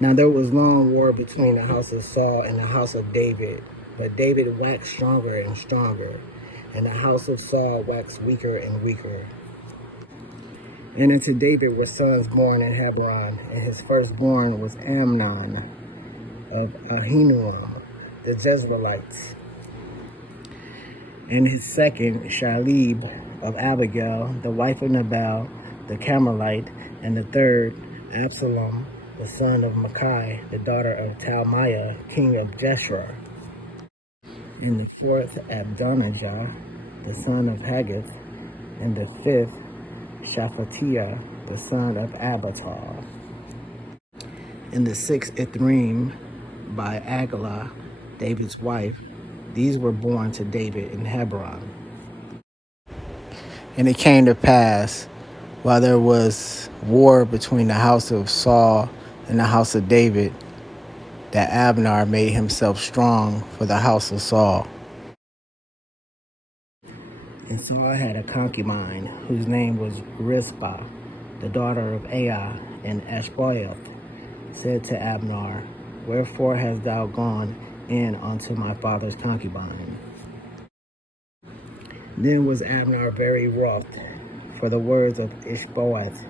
Now there was long war between the house of Saul and the house of David, but David waxed stronger and stronger, and the house of Saul waxed weaker and weaker. And unto David were sons born in Hebron, and his firstborn was Amnon of Ahinoam, the Jezreelites, and his second Shalib of Abigail, the wife of Nabal, the Carmelite, and the third Absalom, the son of Maachah, the daughter of Talmaiah, king of Geshur, and the fourth Abdonijah, the son of Haggith, and the fifth Shaphatiah, the son of Abital, and the sixth Ithream by Aglah, David's wife. These were born to David in Hebron. And it came to pass, while there was war between the house of Saul and the house of David, that Abner made himself strong for the house of Saul. And Saul had a concubine, whose name was Rizpah, the daughter of Aiah, and Ashboeth said to Abner, Wherefore hast thou gone in unto my father's concubine? Then was Abner very wroth for the words of Ishboeth,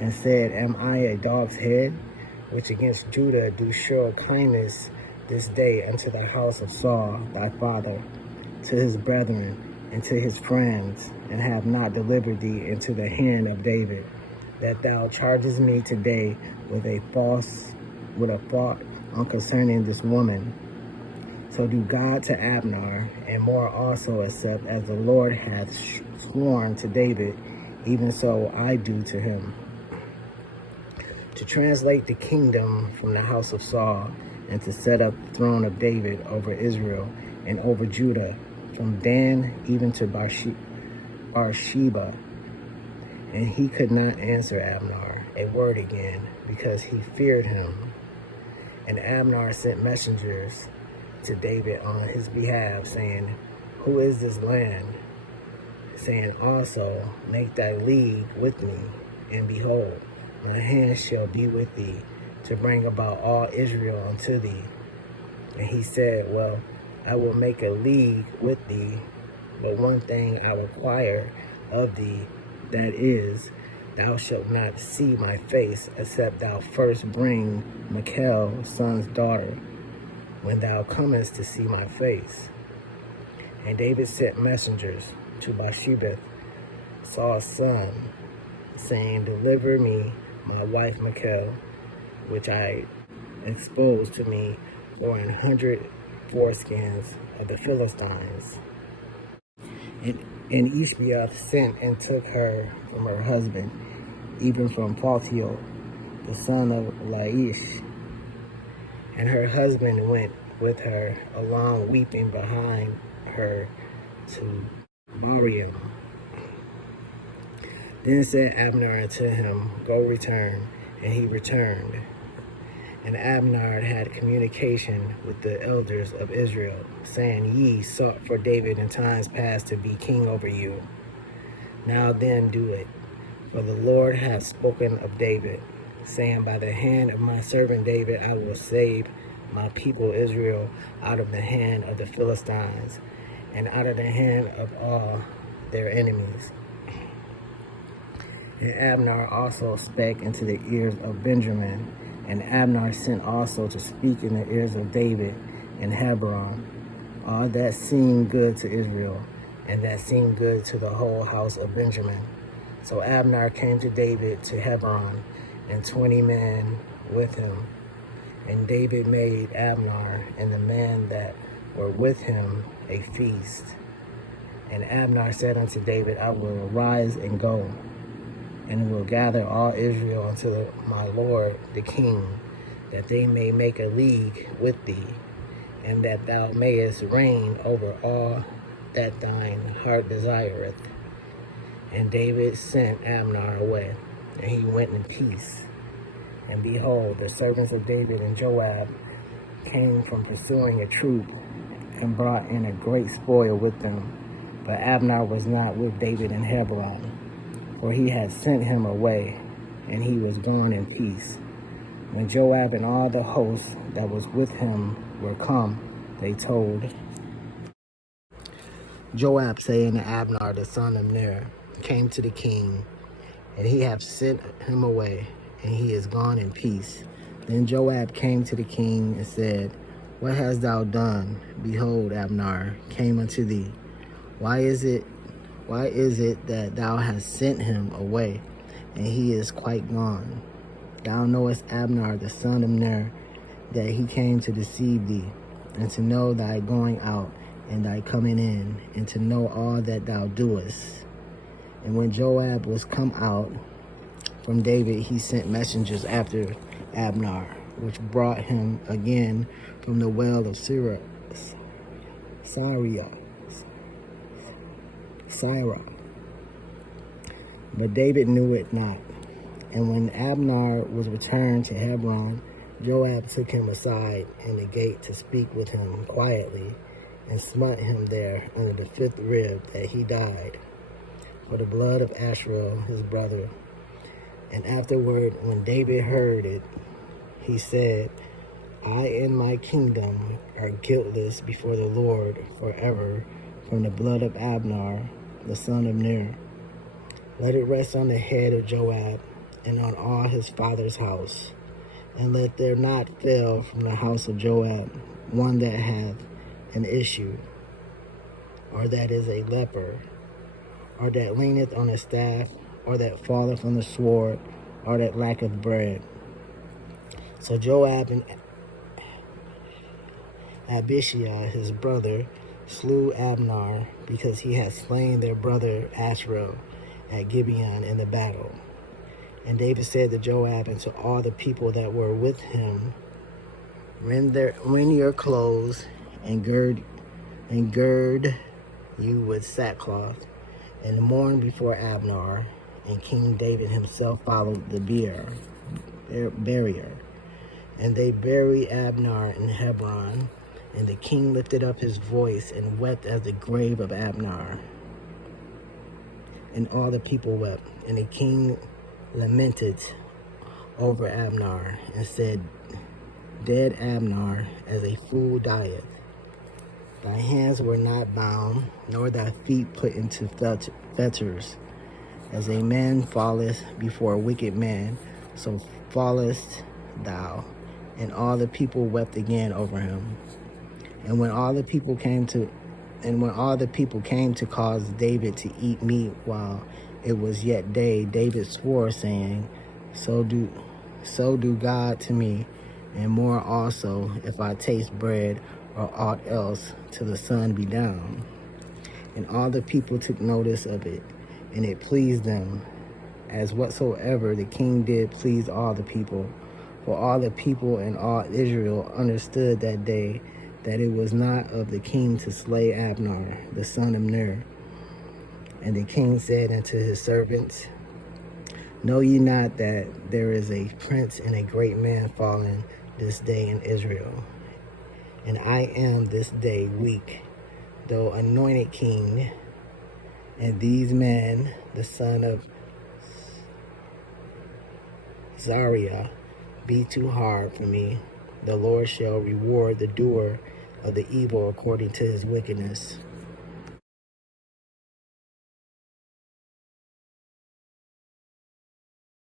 and said, Am I a dog's head, which against Judah do show kindness this day unto the house of Saul thy father, to his brethren, and to his friends, and have not delivered thee into the hand of David, that thou chargest me today with a fault concerning this woman. So do God to Abner, and more also, except as the Lord hath sworn to David, even so I do to him. To translate the kingdom from the house of Saul, and to set up the throne of David over Israel and over Judah, from Dan even to Beersheba. And he could not answer Abner a word again, because he feared him. And Abner sent messengers to David on his behalf, saying, Who is this land? Saying also, Make thy league with me, and behold, my hand shall be with thee, to bring about all Israel unto thee. And he said, Well, I will make a league with thee, but one thing I require of thee, that is, thou shalt not see my face, except thou first bring Michel's son's daughter, when thou comest to see my face. And David sent messengers to Bathsheba, Saul's son, saying, Deliver me my wife Michal, which I exposed to me for 100 foreskins of the Philistines. And Ishboeth sent and took her from her husband, even from Paltiel, the son of Laish. And her husband went with her along, weeping behind her to Mariam. Then said Abner unto him, Go return. And he returned. And Abner had communication with the elders of Israel, saying, Ye sought for David in times past to be king over you. Now then do it, for the Lord hath spoken of David, saying, By the hand of my servant David I will save my people Israel out of the hand of the Philistines, and out of the hand of all their enemies. And Abner also spake into the ears of Benjamin, and Abner sent also to speak in the ears of David in Hebron, all that seemed good to Israel, and that seemed good to the whole house of Benjamin. So Abner came to David to Hebron, and 20 men with him. And David made Abner and the men that were with him a feast. And Abner said unto David, I will arise and go, and will gather all Israel unto my lord the king, that they may make a league with thee, and that thou mayest reign over all that thine heart desireth. And David sent Abner away, and he went in peace. And behold, the servants of David and Joab came from pursuing a troop, and brought in a great spoil with them. But Abner was not with David in Hebron, for he had sent him away, and he was gone in peace. When Joab and all the host that was with him were come, they told Joab, saying to Abner the son of Ner came to the king, and he hath sent him away, and he is gone in peace. Then Joab came to the king and said, What hast thou done? Behold, Abner came unto thee. Why is it that thou hast sent him away, and he is quite gone? Thou knowest Abner the son of Ner, that he came to deceive thee, and to know thy going out and thy coming in, and to know all that thou doest. And when Joab was come out from David, he sent messengers after Abner, which brought him again from the well of Sirah. But David knew it not. And when Abner was returned to Hebron, Joab took him aside in the gate to speak with him quietly, and smote him there under the fifth rib, that he died, for the blood of Asherah his brother. And afterward, when David heard it, he said, I and my kingdom are guiltless before the Lord forever from the blood of Abner, the son of Ner. Let it rest on the head of Joab and on all his father's house, and let there not fail from the house of Joab one that hath an issue, or that is a leper, or that leaneth on a staff, or that falleth on the sword, or that lacketh bread. So Joab and Abishai his brother slew Abner, because he had slain their brother Asherah at Gibeon in the battle. And David said to Joab and to all the people that were with him, Rend your clothes and gird you with sackcloth, and mourn before Abner. And King David himself followed the barrier. And they buried Abner in Hebron. And the king lifted up his voice and wept at the grave of Abner. And all the people wept. And the king lamented over Abner, and said, Dead Abner, as a fool dieth. Thy hands were not bound, nor thy feet put into fetters. As a man falleth before a wicked man, so fallest thou. And all the people wept again over him. And when all the people came to cause David to eat meat while it was yet day, David swore, saying, So do God to me, and more also, if I taste bread or aught else, till the sun be down. And all the people took notice of it, and it pleased them, as whatsoever the king did pleased all the people. For all the people and all Israel understood that day that it was not of the king to slay Abner, the son of Ner. And the king said unto his servants, Know ye not that there is a prince and a great man fallen this day in Israel? And I am this day weak, though anointed king. And these men, the son of Zariah, be too hard for me. The Lord shall reward the doer of the evil according to his wickedness.